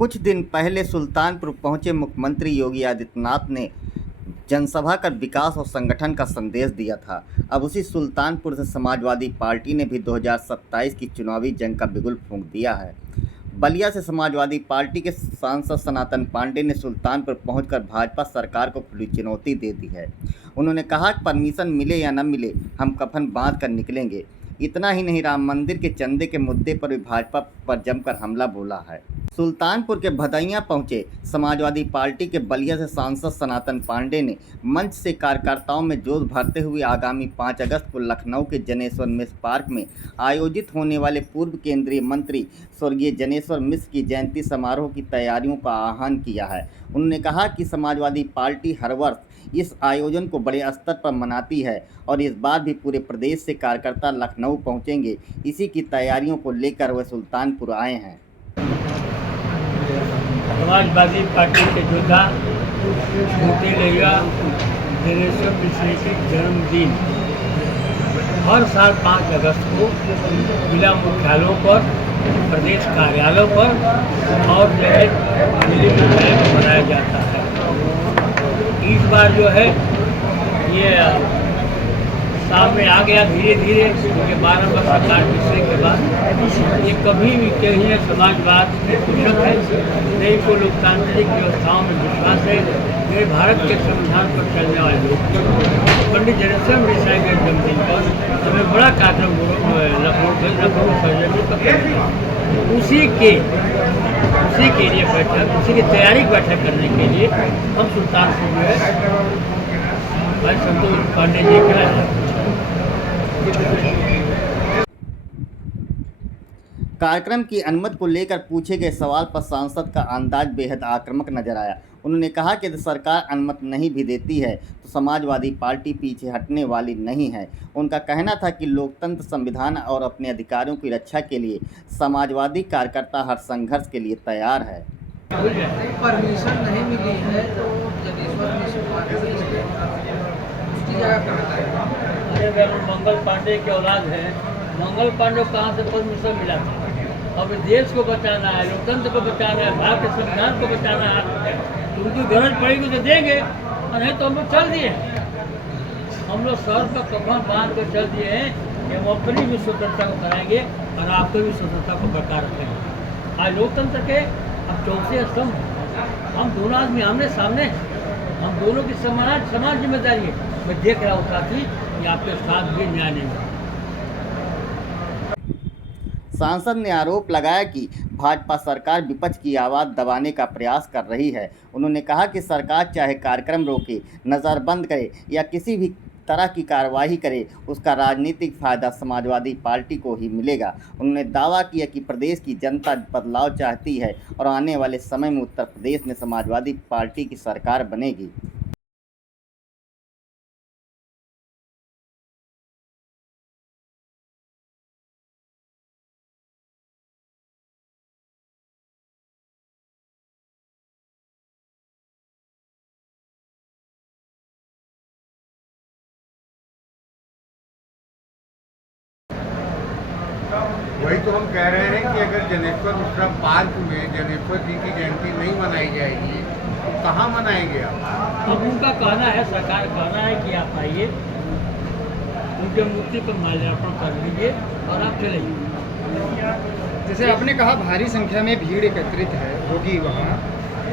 कुछ दिन पहले सुल्तानपुर पहुंचे मुख्यमंत्री योगी आदित्यनाथ ने जनसभा कर विकास और संगठन का संदेश दिया था। अब उसी सुल्तानपुर से समाजवादी पार्टी ने भी 2027 की चुनावी जंग का बिगुल फूंक दिया है। बलिया से समाजवादी पार्टी के सांसद सनातन पांडे ने सुल्तानपुर पहुंचकर भाजपा सरकार को खुली चुनौती दे दी है। उन्होंने कहा कि परमिशन मिले या न मिले, हम कफन बांध कर निकलेंगे। इतना ही नहीं, राम मंदिर के चंदे के मुद्दे पर भी भाजपा पर जमकर हमला बोला है। सुल्तानपुर के भदैया पहुंचे समाजवादी पार्टी के बलिया से सांसद सनातन पांडे ने मंच से कार्यकर्ताओं में जोश भरते हुए आगामी 5 अगस्त को लखनऊ के जनेश्वर मिश्र पार्क में आयोजित होने वाले पूर्व केंद्रीय मंत्री स्वर्गीय जनेश्वर मिश्र की जयंती समारोह की तैयारियों का आह्वान किया है। उन्होंने कहा कि समाजवादी पार्टी हर वर्ष इस आयोजन को बड़े स्तर पर मनाती है और इस बार भी पूरे प्रदेश से कार्यकर्ता लखनऊ पहुंचेंगे। इसी की तैयारियों को लेकर वह सुल्तानपुर आए हैं। समाजवादी पार्टी के योद्धा छोटे लैया जनेश्वर मिश्र के जन्मदिन हर साल 5 अगस्त को जिला मुख्यालयों पर, प्रदेश कार्यालयों पर और दिल्ली मुख्यालय पर मनाया जाता है। इस बार जो है ये सामने आ गया धीरे धीरे, क्योंकि 12 वर्ष सरकार पिछले के बाद ये कभी भी कहीं समाजवाद में कुशल है, नहीं को लोकतांत्रिक व्यवस्थाओं में विश्वास है, नहीं भारत के संविधान पर चलने वाले लोग। पंडित जनेश्वर मिश्र के जन्मदिन पर हमें बड़ा कार्यक्रम लखनऊ सर्जरी पर उसी के लिए बैठक, उसी की तैयारी बैठक करने के लिए हम सुल्तानपुर जो है भाई संतोष पांडे जी के कार्यक्रम की अनुमति को लेकर पूछे गए सवाल पर सांसद का अंदाज बेहद आक्रामक नजर आया। उन्होंने कहा कि यदि सरकार अनुमति नहीं भी देती है तो समाजवादी पार्टी पीछे हटने वाली नहीं है। उनका कहना था कि लोकतंत्र, संविधान और अपने अधिकारों की रक्षा के लिए समाजवादी कार्यकर्ता हर संघर्ष के लिए तैयार है। परमिशन नहीं मिली है तो जनेश्वर मिश्र उसकी जगह मंगल पांडे के औलाद है। मंगल पांडे कहाँ से परमिशन मिला था? अब देश को बचाना है, लोकतंत्र को बचाना है, भारत के संविधान को बचाना है, तो उनकी गरज पड़ेगी तो देंगे, और नहीं तो हम लोग चल दिए। हम लोग सर पर कफन बांध कर चल दिए हैं कि हम अपनी भी स्वतंत्रता को कराएंगे और आपको भी स्वतंत्रता को बरकरार रखेंगे। आज लोकतंत्र के अब 34 स्तंभ, हम दोनों आदमी आमने सामने, हम दोनों की समान जिम्मेदारी है। मैं देख रहा हूँ साथी कि आपके साथ भी न्याय नहीं हुआ। सांसद ने आरोप लगाया कि भाजपा सरकार विपक्ष की आवाज़ दबाने का प्रयास कर रही है। उन्होंने कहा कि सरकार चाहे कार्यक्रम रोके, नज़रबंद करे या किसी भी तरह की कार्रवाई करे, उसका राजनीतिक फायदा समाजवादी पार्टी को ही मिलेगा। उन्होंने दावा किया कि प्रदेश की जनता बदलाव चाहती है और आने वाले समय में उत्तर प्रदेश में समाजवादी पार्टी की सरकार बनेगी। वही तो हम कह रहे हैं कि अगर जनेश्वर मिश्रा पार्क में जनेश्वर जी की जयंती नहीं मनाई जाएगी तो कहाँ मनाएंगे आप? अब उनका कहना है, सरकार कहना है कि आप आइए, उनके मूर्ति पर माल्यार्पण कर लीजिए और आप चलेंगे। जैसे आपने कहा भारी संख्या में भीड़ एकत्रित होगी वहाँ,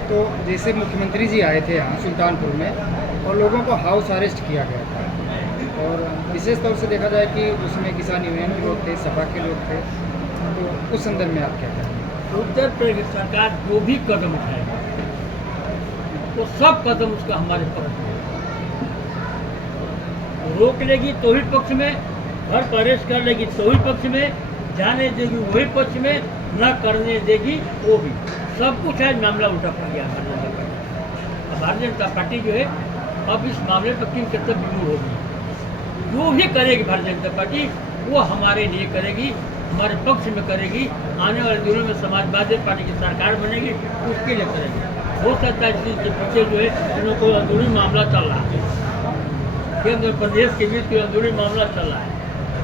तो जैसे मुख्यमंत्री जी आए थे यहाँ सुल्तानपुर में और लोगों को हाउस अरेस्ट किया गया था, और विशेष तौर से देखा जाए कि उसमें किसान यूनियन के लोग थे, सपा के लोग थे, तो उस संदर्भ में आप क्या कहेंगे? उत्तर प्रदेश सरकार जो भी कदम उठाएगी वो सब कदम उसका हमारे पक्ष में, रोक लेगी तो ही पक्ष में, घर पर अरेस्ट कर लेगी तो ही पक्ष में, जाने देगी वही पक्ष में, न करने देगी वो भी, सब कुछ है। मामला उल्टा पड़ गया भारतीय जनता पार्टी जो है अब इस मामले पर किन तक विमूढ़ होगी। जो भी करेगी भारतीय जनता पार्टी वो हमारे लिए करेगी, हमारे पक्ष में करेगी। आने वाले दिनों में समाजवादी पार्टी की सरकार बनेगी, उसके लिए करेगी। हो सकता है जिसके पीछे जो है इन्होंने कोई अंदरूनी मामला चल रहा है, केंद्र प्रदेश के बीच कोई अंदरूनी मामला चल रहा है।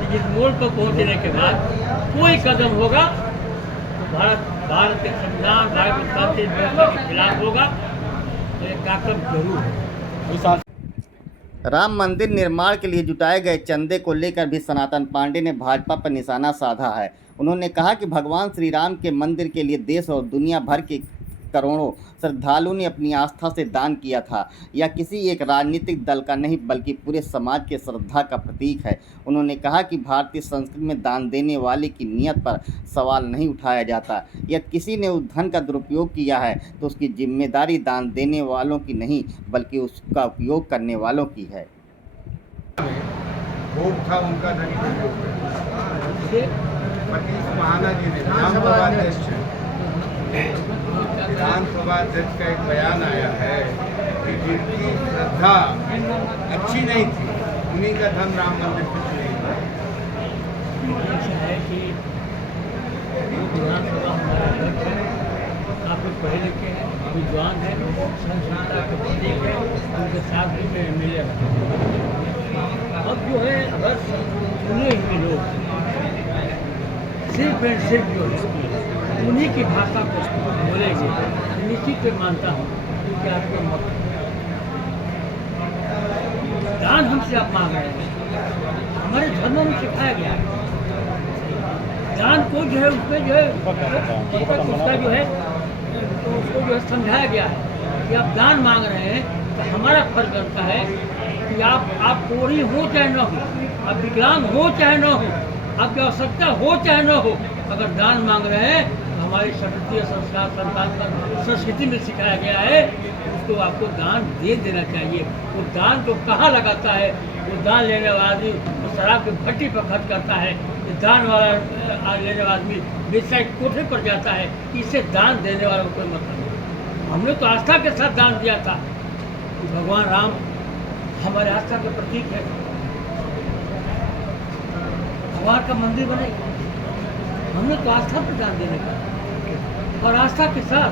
लेकिन मोड़ पर पहुंचने के बाद कोई कदम होगा तो भारत भारत के संविधान भारत की कानूनी व्यवस्था के खिलाफ होगा तो ये कार्यक्रम जरूर है। राम मंदिर निर्माण के लिए जुटाए गए चंदे को लेकर भी सनातन पांडे ने भाजपा पर निशाना साधा है। उन्होंने कहा कि भगवान श्री राम के मंदिर के लिए देश और दुनिया भर के करोड़ों श्रद्धालुओं ने अपनी आस्था से दान किया था। यह किसी एक राजनीतिक दल का नहीं बल्कि पूरे समाज के श्रद्धा का प्रतीक है। उन्होंने कहा कि भारतीय संस्कृति में दान देने वाले की नियत पर सवाल नहीं उठाया जाता। यदि किसी ने उस धन का दुरुपयोग किया है तो उसकी जिम्मेदारी दान देने वालों की नहीं बल्कि उसका उपयोग करने वालों की है। वोट था उनका धन दुरुपयोग से सतीश महाना जी ने विधानसभा अध्यक्ष का एक बयान आया है कि जिनकी श्रद्धा अच्छी नहीं थी उन्हीं का धन राम मंदिर से चुरी। ऐसा है कि विधानसभा हमारे अध्यक्ष हैं, काफ़ी पढ़े लिखे हैं, विद्वान हैं, संस्कृति के प्रतीक है, उनके साथ भी मैं मिले। अब जो है अगर चुने हुए लोग सिर्फ एंड सिर्फ जो है उन्हीं की भाषा को बोलेंगे, निश्चित मैं मानता हूँ कि आपको मत दान हमसे आप मांग रहे हैं। हमारे धर्मों में सिखाया गया है दान को जो है उसमें जो है उसका जो है तो उसको जो है समझाया गया है कि आप दान मांग रहे हैं तो हमारा फर्ज बनता है कि आप कोरी हो चाहे न हो, आप विकलांग हो चाहे न हो, आपकी आवश्यकता हो चाहे न हो, अगर दान मांग रहे हैं तो हमारी शास्त्रीय संस्कार संस्कृति में सिखाया गया है उसको आपको दान दे देना चाहिए। वो दान को कहाँ लगाता है, वो दान लेने वाला आदमी वो शराब की भट्टी पर खर्च करता है, दान वाला लेने वाला आदमी बेचारे कोठे पर जाता है, इससे दान देने वाला कोई मतलब नहीं। हमने तो आस्था के साथ दान दिया था कि भगवान राम हमारे आस्था के प्रतीक है, भगवान का मंदिर बनेगा, हमने तो आस्था पर दान देने का और आस्था के साथ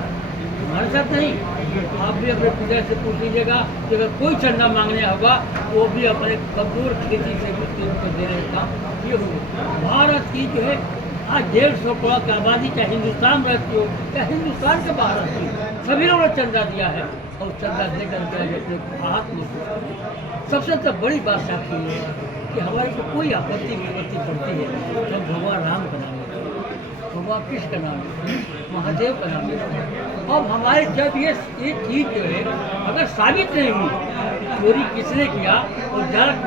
हमारे साथ नहीं। आप भी अपने पूजा से पूछ लीजिएगा कि अगर कोई चंदा मांगने होगा वो भी अपने कमजोर खेती से को देने का ये होगा। भारत की जो है आज 150 करोड़ की आबादी चाहे हिंदुस्तान रहती हो या हिंदुस्तान के बाहर रहती हो, सभी लोगों ने चंदा दिया है और चंदा देकर के अपने हाथ में सबसे बड़ी बात साथी है कि हमारे को कोई आपत्ति विपत्ति पड़ती है तो भगवान राम का नाम लेते हैं, भगवान कृष्ण का नाम लेते हैं, महादेव का नाम लेते हैं। अब हमारे जब ये चीज़ जो है अगर साबित नहीं हुई चोरी किसने किया और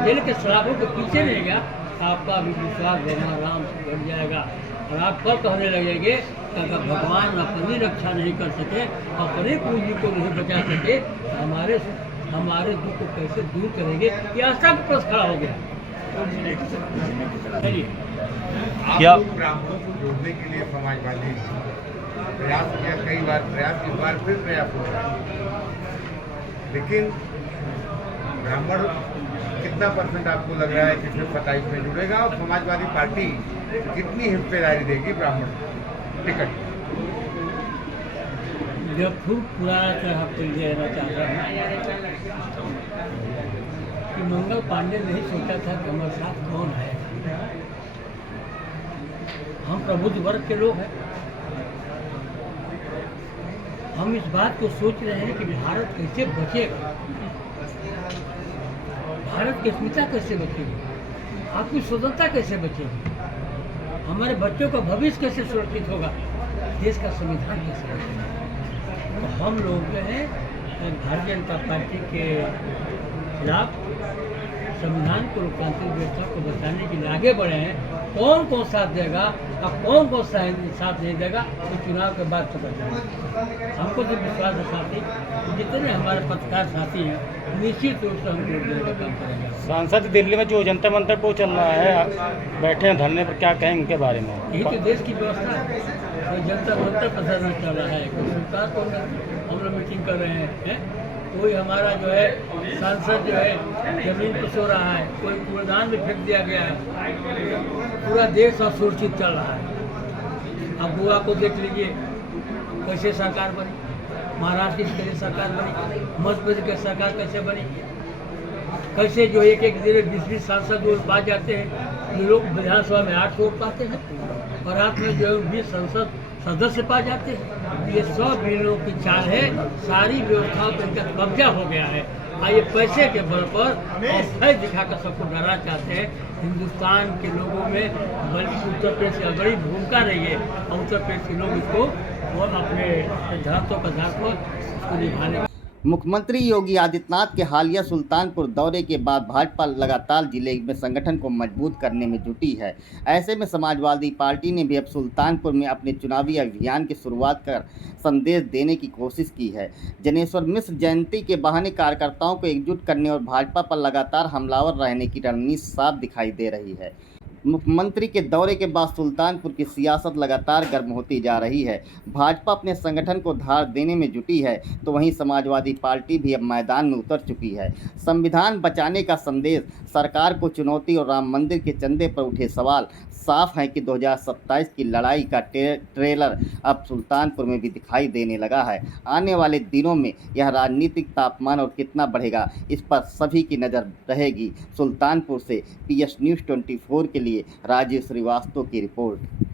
जेल के शराबों के पीछे नहीं गया तो आपका भी विश्वास भगवान राम से बढ़ जाएगा और आप कल कहने लगेंगे कि अगर भगवान अपनी रक्षा नहीं कर सके अपने पूंजी को नहीं बचा सके तो हमारे दुख को कैसे दूर करेंगे, ये आस्था का प्रश्न खड़ा हो गया। क्या ब्राह्मणों को जोड़ने के लिए समाजवादी प्रयास किया, कई बार प्रयास, इस बार फिर प्रयास हो रहा है, लेकिन ब्राह्मण कितना % आपको लग रहा है कि फिर 27 में जुड़ेगा और समाजवादी पार्टी कितनी हिस्सेदारी देगी ब्राह्मण टिकट? जब खूब पुराना तरह आपको लेना चाहता हूँ कि मंगल पांडे नहीं सोचा था कि हमारे साथ कौन है। हम प्रबुद्ध वर्ग के लोग हैं, हम इस बात को सोच रहे हैं कि भारत कैसे बचेगा, भारत की अस्मिता कैसे बचेगी, आपकी स्वतंत्रता कैसे बचेगी, हमारे बच्चों का भविष्य कैसे सुरक्षित होगा, देश का संविधान कैसे बचेगा। तो हम लोग जो हैं भारतीय जनता पार्टी के खिलाफ संविधान को लोकतांत्रिक व्यवस्था को बचाने के लिए आगे बढ़े हैं। कौन कौन साथ देगा और कौन कौन साथ नहीं देगा तो चुनाव के बाद पता चलेगा। हमको जो विश्वास है साथी, जितने हमारे पत्रकार साथी हैं निश्चित रूप से हम वोट देने का काम करेंगे। सांसद दिल्ली में जो जनता मंत्र को चल रहा है, बैठे हैं धरने पर, क्या कहेंगे उनके बारे में? यही तो देश की व्यवस्था है, कोई जनता मंत्र पर धरना चल रहा है, कोई सरकार को हम लोग मीटिंग कर रहे हैं, कोई हमारा जो है सांसद जो है जमीन पर सो रहा है, कोई कूड़ेदान में फेंक दिया गया है, पूरा देश असुरक्षित चल रहा है। अब गोवा को देख लीजिए कैसे सरकार बनी, महाराष्ट्र की कैसे सरकार बनी, मध्य प्रदेश की सरकार कैसे बनी, कैसे जो एक दिन 20 सांसद जो पा जाते हैं, जो लोग विधानसभा में 8 वोट पाते हैं और रात में जो 20 सांसद सदस्य पा जाते हैं। ये सब बिलों की चाल है, सारी व्यवस्थाओं पर इनका कब्जा हो गया है। ये पैसे के बल पर और फैज दिखाकर सबको डरा चाहते हैं। हिंदुस्तान के लोगों में बल्कि उत्तर प्रदेश की बड़ी भूमिका रही है और उत्तर प्रदेश के लोग इसको वो अपने सिद्धांतों के आधार पर इसको निभाने। मुख्यमंत्री योगी आदित्यनाथ के हालिया सुल्तानपुर दौरे के बाद भाजपा लगातार जिले में संगठन को मजबूत करने में जुटी है। ऐसे में समाजवादी पार्टी ने भी अब सुल्तानपुर में अपने चुनावी अभियान की शुरुआत कर संदेश देने की कोशिश की है। जनेश्वर मिश्र जयंती के बहाने कार्यकर्ताओं को एकजुट करने और भाजपा पर लगातार हमलावर रहने की रणनीति साफ दिखाई दे रही है। मुख्यमंत्री के दौरे के बाद सुल्तानपुर की सियासत लगातार गर्म होती जा रही है। भाजपा अपने संगठन को धार देने में जुटी है, तो वहीं समाजवादी पार्टी भी अब मैदान में उतर चुकी है। संविधान बचाने का संदेश, सरकार को चुनौती और राम मंदिर के चंदे पर उठे सवाल साफ है कि 2027 की लड़ाई का ट्रेलर अब सुल्तानपुर में भी दिखाई देने लगा है। आने वाले दिनों में यह राजनीतिक तापमान और कितना बढ़ेगा, इस पर सभी की नज़र रहेगी। सुल्तानपुर से PS News 24 के लिए राजीव श्रीवास्तव की रिपोर्ट।